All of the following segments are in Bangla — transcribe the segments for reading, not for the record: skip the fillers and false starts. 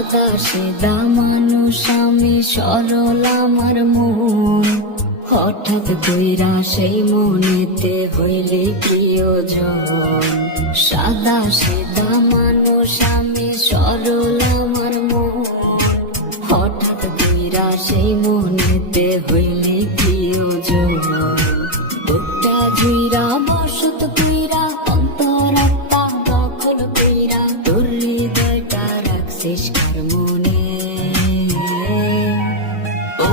সাদা সিধা মানুষ আমি, সরল আমার মন। হঠাৎ কইরা সেই মনেতে হইলে প্রিয়জন। সাদা সিধা মানুষ আমি, সরল আমার মন। হঠাৎ কইরা সেই মনেতে হইলে প্রিয়জন। বুকটা জুইরা বসত কইরা, অন্তরাত্মা দখল কইরা, তোর হৃদয়টা রাখছিস কার মনে। ও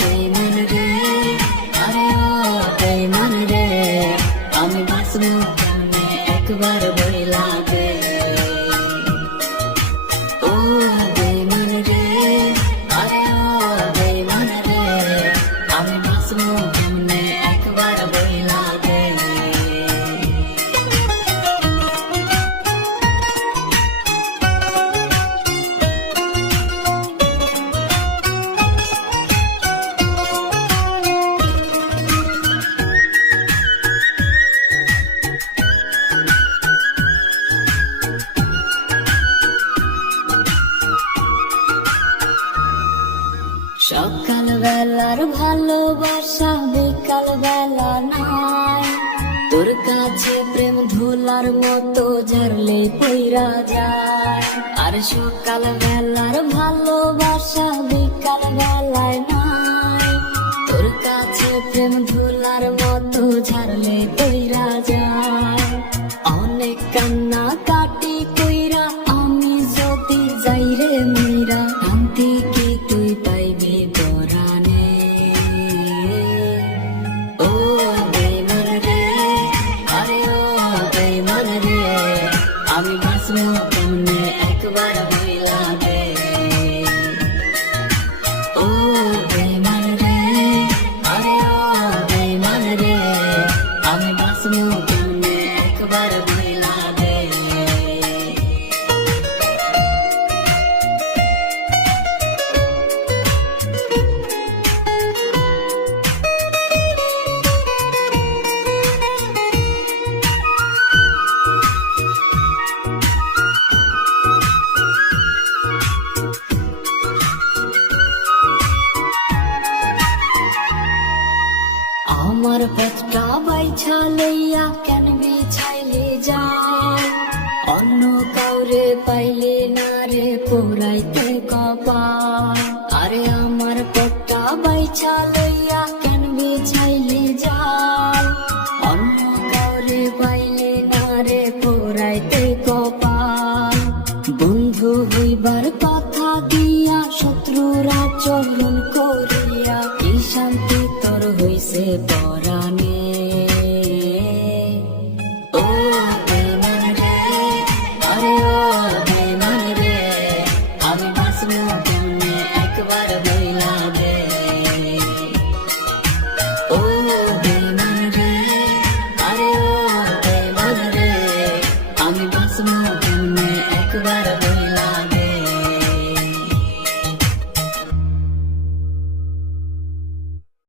বেঈমান রে, আরে ও বেঈমান রে, আমি বাঁচবো কেমনে একবার বইলা দে। ও বেঈমান রে, আরে ও বেঈমান রে, আমি বাঁচবো কেমনে একবার বইলা দে। সকাল বেলার ভালোবাসা বিকাল বেলা নাই, তোর কাছে প্রেম ধুলার মতো ঝারলে পইরা যায়। আর সকাল বেলার ভালোবাসা বিকাল বেলায় নাই, তোর কাছে প্রেম ধুলার মতো ঝারলে পইরা যায়। অনেক কান্না কাটি কইরা আমি যদি যাই রে মইরা, শান্তি কি তুই পাইবি পরানে। ও বেঈমান রে, আরে ও বেঈমান রে, আমি বাঁচবো কেমনে একবার বইলা দে। ও বেঈমান রে, আরে ও বেঈমান রে, আমি বাঁচবো কেমনে একবার বইলা দে। আমার পথটা বাইছা লইয়া কেন বিছাইলে যায়, অন্য কাউরে পাইলে না রে পোড়াইতে কপাল। আরে আমার পথটা বাইছা লইয়া কেন বিছাইলে যায়, অন্য কাউরে পাইলে না রে পোড়াইতে কপাল। বন্ধু হইবার কথা দিয়া শত্রুরা চরণ করিয়া, কি শান্তি তোর হইছে পরাণে।